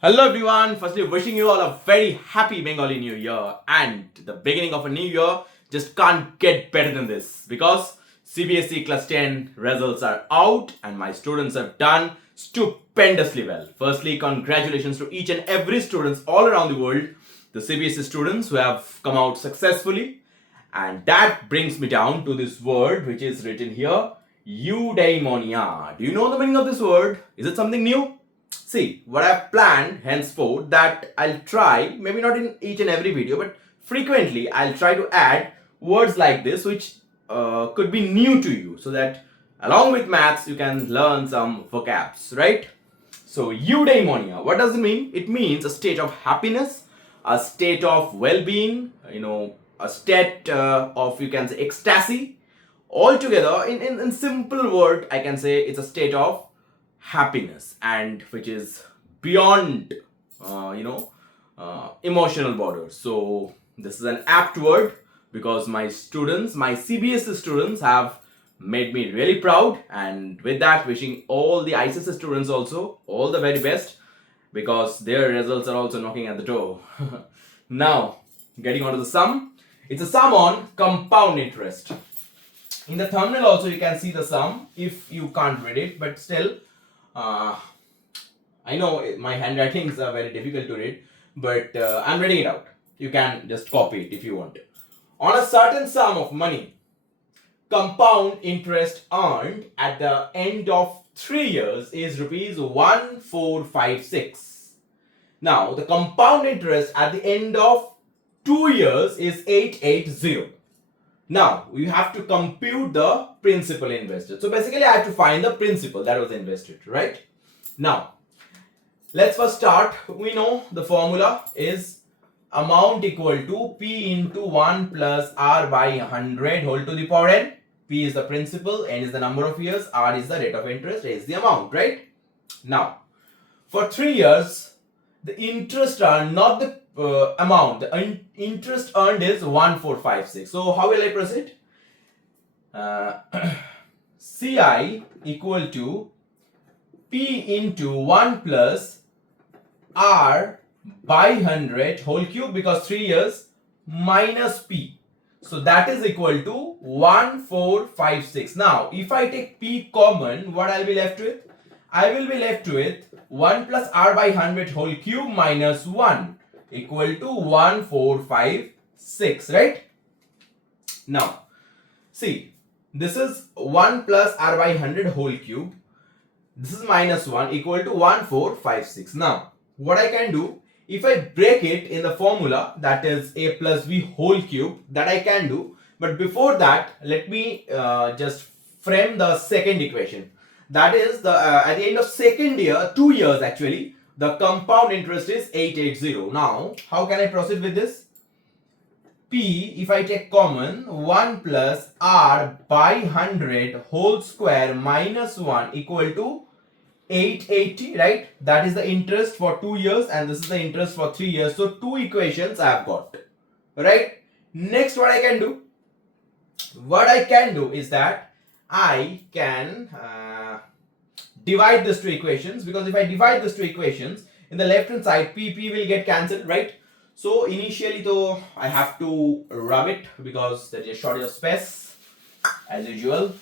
Hello everyone, firstly wishing you all a very happy Bengali New Year, and the beginning of a new year just can't get better than this because CBSE class 10 results are out and my students have done stupendously well. Firstly, congratulations to each and every students all around the world, the CBSE students who have come out successfully, and that brings me down to this word which is written here, Eudaimonia. Do you know the meaning of this word? Is it something new? See, what I've planned henceforth that I'll try, maybe not in each and every video, but frequently I'll try to add words like this which could be new to you so that along with maths you can learn some vocabs, right? So, eudaimonia, what does it mean? It means a state of happiness, a state of well being, a state of, you can say, ecstasy. Altogether, in simple word, I can say it's a state of happiness and which is beyond emotional borders. So this is an apt word because my students, my CBSE students, have made me really proud, and with that wishing all the ICSE students also all the very best because their results are also knocking at the door. Now getting on to the sum, it's a sum on compound interest. In the thumbnail also you can see the sum if you can't read it, but still I know my handwritings are very difficult to read, but I'm reading it out. You can just copy it if you want. On a certain sum of money, compound interest earned at the end of 3 years is rupees 1456. Now, the compound interest at the end of 2 years is 880. Now, we have to compute the principal invested. So basically, I have to find the principal that was invested, right? Now, let's first start. We know the formula is amount equal to P into 1 plus R by 100 whole to the power n. P is the principal, n is the number of years, R is the rate of interest, A is the amount, right? Now, for 3 years, the interest earned, not the amount, the interest earned is 1456. So how will I proceed? CI equal to P into 1 plus R by 100 whole cube, because 3 years, minus P. So that is equal to 1456. Now if I take P common, what I'll be left with? I will be left with 1 plus R by 100 whole cube minus 1 equal to 1456, right? Now, see, this is 1 plus R by 100 whole cube. This is minus 1 equal to 1456. Now, what I can do, if I break it in the formula, that is A plus B whole cube, that I can do. But before that, let me just frame the second equation. That is the at the end of second year, 2 years actually, the compound interest is 880. Now, how can I proceed with this? P, if I take common, 1 plus R by 100 whole square minus 1 equal to 880, right? That is the interest for 2 years and this is the interest for 3 years. So, 2 equations I have got, right? Next, what I can do? What I can do is that I can divide these 2 equations, because if I divide these 2 equations, in the left hand side, P will get cancelled, right? So initially though, I have to rub it because there is a shortage of space as usual.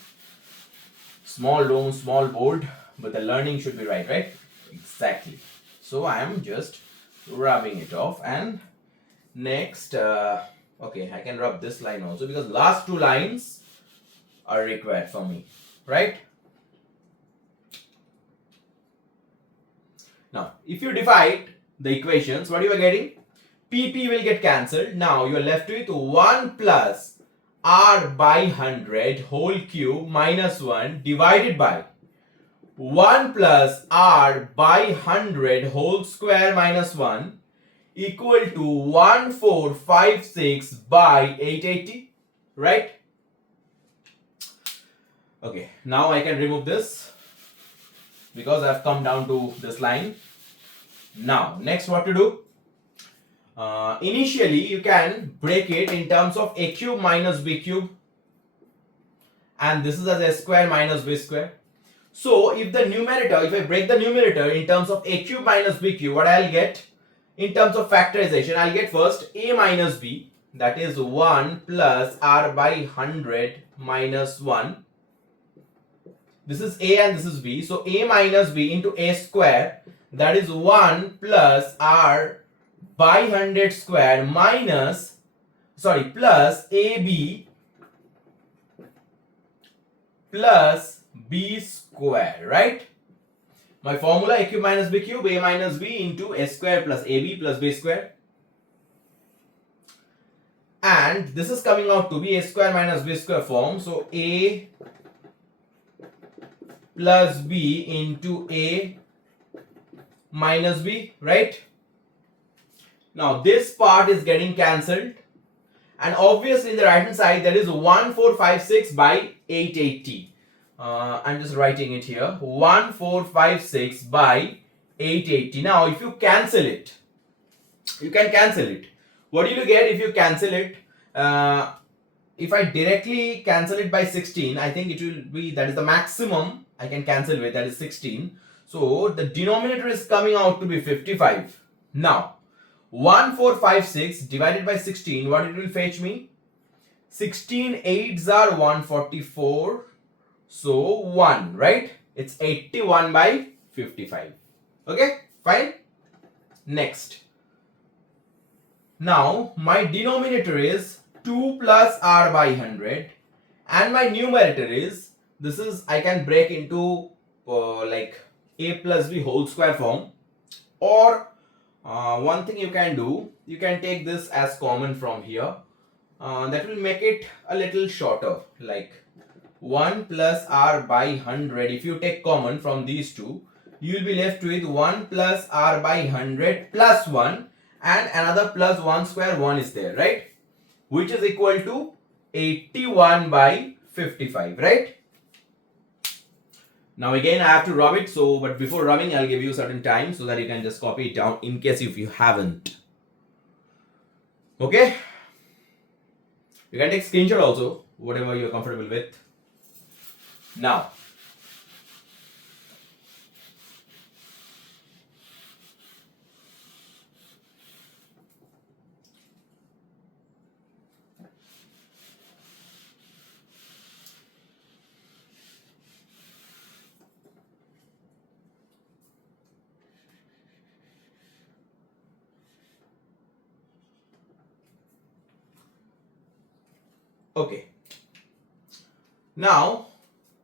Small room, small board, but the learning should be right, right? Exactly. So I am just rubbing it off, and next, okay, I can rub this line also because last 2 lines are required for me, right? Now, if you divide the equations, what you are getting? PP will get cancelled. Now, you are left with 1 plus R by 100 whole cube minus 1 divided by 1 plus R by 100 whole square minus 1 equal to 1456 by 880, right? Okay, now I can remove this because I have come down to this line. Now, next what to do? Initially, you can break it in terms of a cube minus b cube, and this is as a square minus b square. So if the numerator, if I break the numerator in terms of a cube minus b cube, what I'll get in terms of factorization, I'll get first a minus b, that is 1 plus r by 100 minus 1. This is a and this is b. So a minus b into a square, that is 1 plus r by 100 square minus, plus ab plus b square, right? My formula, a cube minus b cube, a minus b into a square plus ab plus b square. And this is coming out to be a square minus b square form. So a plus b into a minus b, right? Now this part is getting cancelled. And obviously in the right hand side there is 1456 by 880. I'm just writing it here. 1456 by 880. Now if you cancel it, you can cancel it. What do you get if you cancel it? If I directly cancel it by 16, I think it will be, that is the maximum I can cancel with, that is 16. So the denominator is coming out to be 55. Now 1456 divided by 16, what it will fetch me? 16 8s are 144. So 1, right? It's 81 by 55. Okay, fine. Next. Now my denominator is 2 plus r by 100 and my numerator is, this is, I can break into like a plus b whole square form, or one thing you can do, you can take this as common from here. That will make it a little shorter, like 1 plus r by 100. If you take common from these two, you will be left with 1 plus r by 100 plus 1 and another plus 1 square, 1 is there, right? Which is equal to 81 by 55, right? Now again I have to rub it, so but before rubbing I'll give you certain time so that you can just copy it down in case if you haven't. Okay? You can take screenshot also, whatever you're comfortable with. Now okay. Now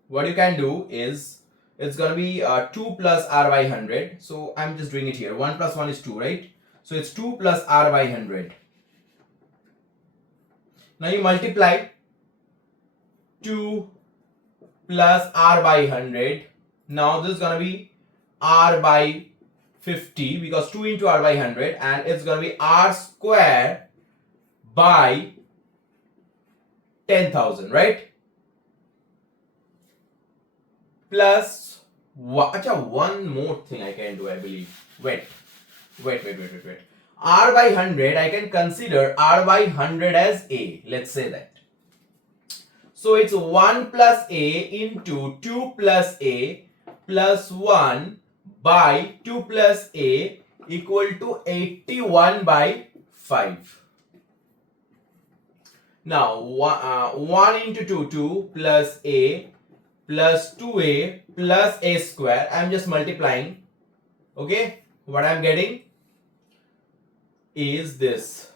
what you can do is, it's gonna be 2 plus r by 100. So I'm just doing it here. 1 plus 1 is 2, right? So it's 2 plus r by 100. Now you multiply 2 plus r by 100. Now this is gonna be r by 50 because 2 into r by 100, and it's gonna be r square by 10,000, right? Plus one more thing I can do, I believe. Wait. R by 100, I can consider r by 100 as a. Let's say that. So it's 1 plus a into 2 plus a plus 1 by 2 plus a equal to 81 by 5. Now 1 into 2, 2 plus a plus 2a plus a square. I'm just multiplying. Okay, what I'm getting is this.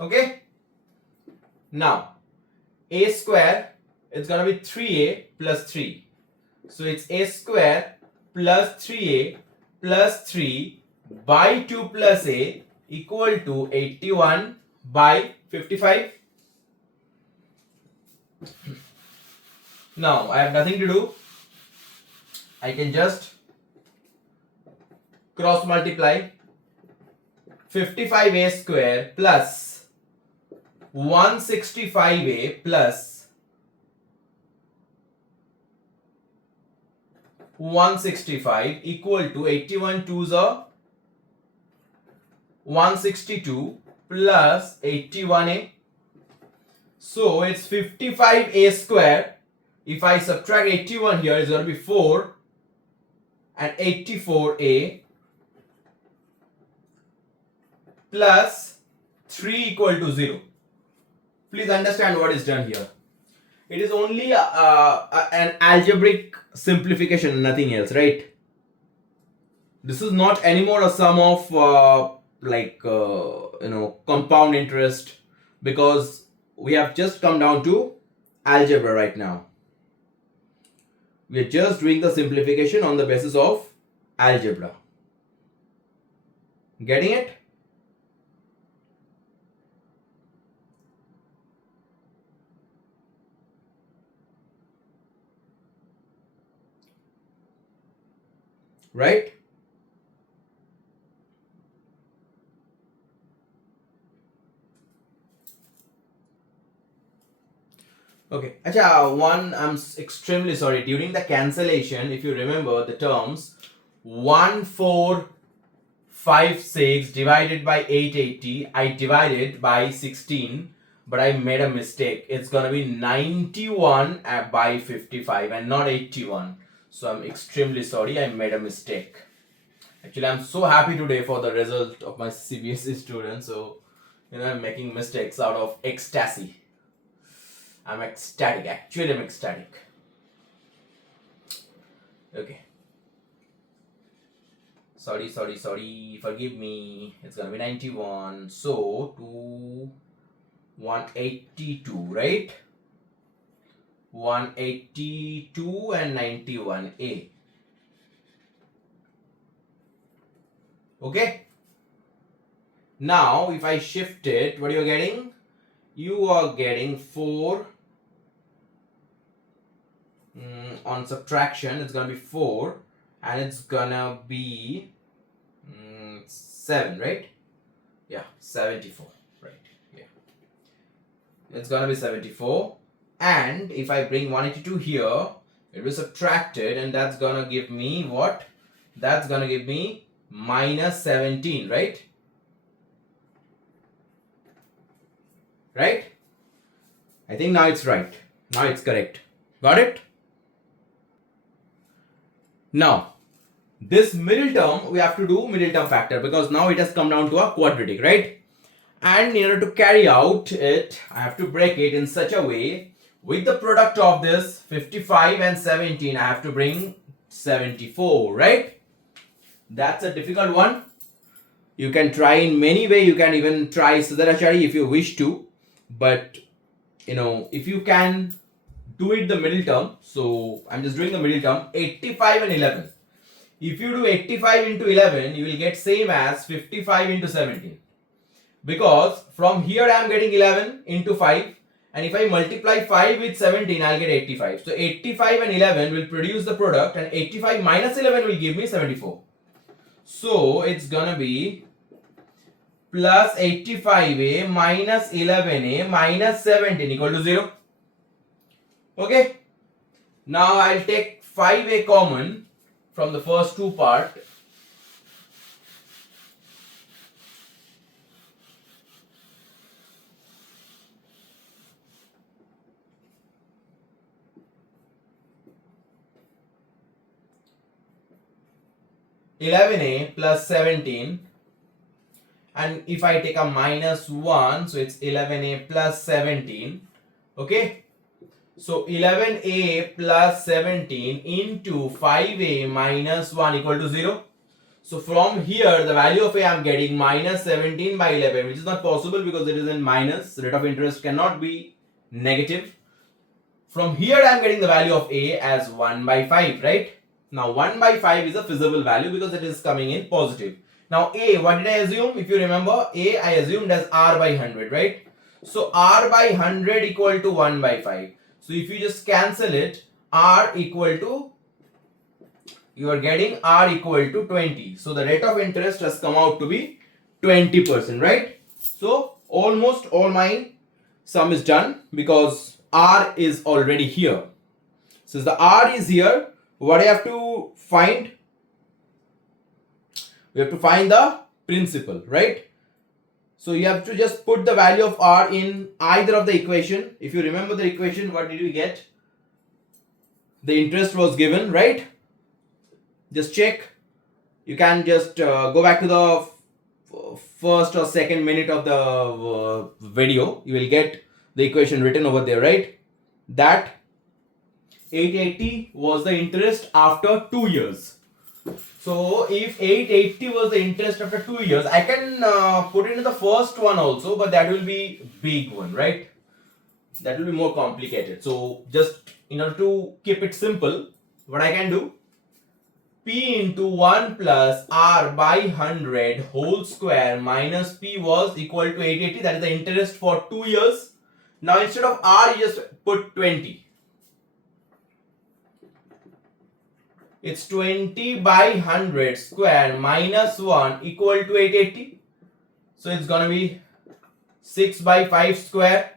Okay, now a square, it's gonna be 3a plus 3. So it's a square plus 3a plus 3 by 2 plus a equal to 81 by 55. Now I have nothing to do. I can just cross multiply 55a square plus 165a plus 165 equal to 81 2s are 162 plus 81a. So it's 55a square. If I subtract 81 here, it's going to be 4 and 84a plus 3 equal to 0. Please understand what is done here. It is only an algebraic simplification, nothing else, right? This is not anymore a sum of compound interest, because we have just come down to algebra right now. We are just doing the simplification on the basis of algebra. Getting it? Right? Okay. I'm extremely sorry. During the cancellation, if you remember the terms, 1456 divided by 880, I divided by 16, but I made a mistake. It's gonna be 91 by 55 and not 81. So I'm extremely sorry. I made a mistake. Actually, I'm so happy today for the result of my CBSE students. So, I'm making mistakes out of ecstasy. I'm ecstatic. Actually, I'm ecstatic. Okay. Sorry. Forgive me. It's gonna be 91. So, 182, right? 182 and 91a. Okay. Now, if I shift it, what are you getting? You are getting 4 on subtraction. It's gonna be 4 and it's gonna be 7, right? Yeah, 74, right? Yeah, it's gonna be 74. And if I bring 182 here, it will subtract it, and that's gonna give me what? That's gonna give me minus 17, right? Right? I think now it's right. Now it's correct. Got it? Now, this middle term, we have to do middle term factor, because now it has come down to a quadratic, right? And in order to carry out it, I have to break it in such a way, with the product of this 55 and 17, I have to bring 74, right? That's a difficult one. You can try in many ways. You can even try Sudarachari if you wish to. But, if you can do it the middle term. So, I'm just doing the middle term. 85 and 11. If you do 85 into 11, you will get same as 55 into 17. Because from here I am getting 11 into 5. And if I multiply 5 with 17, I'll get 85. So 85 and 11 will produce the product, and 85 minus 11 will give me 74. So it's gonna be plus 85a minus 11a minus 17 equal to 0. Okay. Now I'll take 5a common from the first two part. (11a plus 17), and if I take a minus 1, so it's 11a plus 17. Okay, so 11a plus 17 into 5a minus 1 equal to 0. So from here the value of a I am getting minus 17 by 11, which is not possible because it is in minus. Rate of interest cannot be negative. From here I am getting the value of a as 1 by 5, right? Now 1 by 5 is a feasible value because it is coming in positive. Now a, what did I assume? If you remember, a I assumed as r by 100, right? So r by 100 equal to 1 by 5. So if you just cancel it, r equal to, you are getting r equal to 20. So the rate of interest has come out to be 20%, right? So almost all my sum is done because r is already here. Since the r is here, what I have to find? We have to find the principal, right? So you have to just put the value of r in either of the equation. If you remember the equation, what did we get? The interest was given, right? Just check. You can just go back to the first or second minute of the video. You will get the equation written over there, right? That 880 was the interest after 2 years. So if 880 was the interest after 2 years, I can put it in the first one also, but that will be big one, right? That will be more complicated. So just in order to keep it simple, what I can do, P into 1 plus R by 100 whole square minus P was equal to 880, that is the interest for 2 years. Now instead of R, you just put 20. It's 20 by 100 square minus 1 equal to 880. So it's gonna be 6 by 5 square.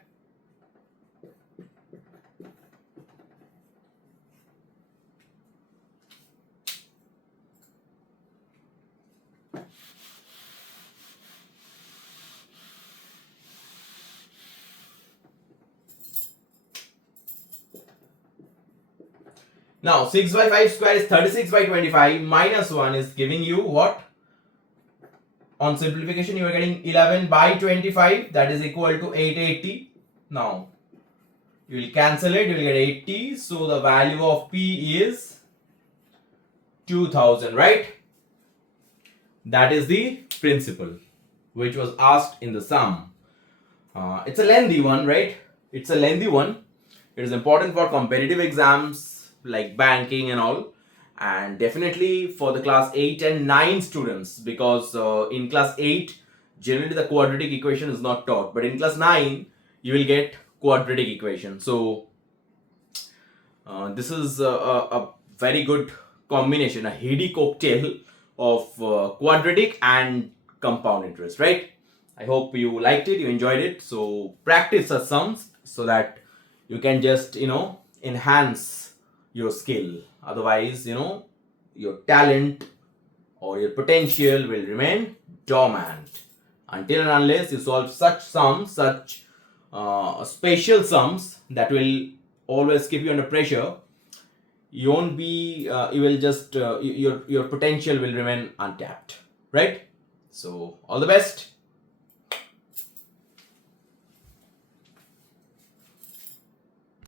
Now 6 by 5 square is 36 by 25 minus 1 is giving you what? On simplification you are getting 11 by 25, that is equal to 880. Now you will cancel it, you will get 80. So the value of P is 2000, right? That is the principle which was asked in the sum. It's a lengthy one, right? It's a lengthy one. It is important for competitive exams like banking and all, and definitely for the class 8 and 9 students, because in class 8 generally the quadratic equation is not taught, but in class 9 you will get quadratic equation. So this is a very good combination, a heady cocktail of quadratic and compound interest, right? I hope you liked it, you enjoyed it. So practice such sums so that you can just enhance your skill. Otherwise, your talent or your potential will remain dormant until and unless you solve such sums, such special sums that will always keep you under pressure. You won't be you will just your potential will remain untapped, right? So all the best.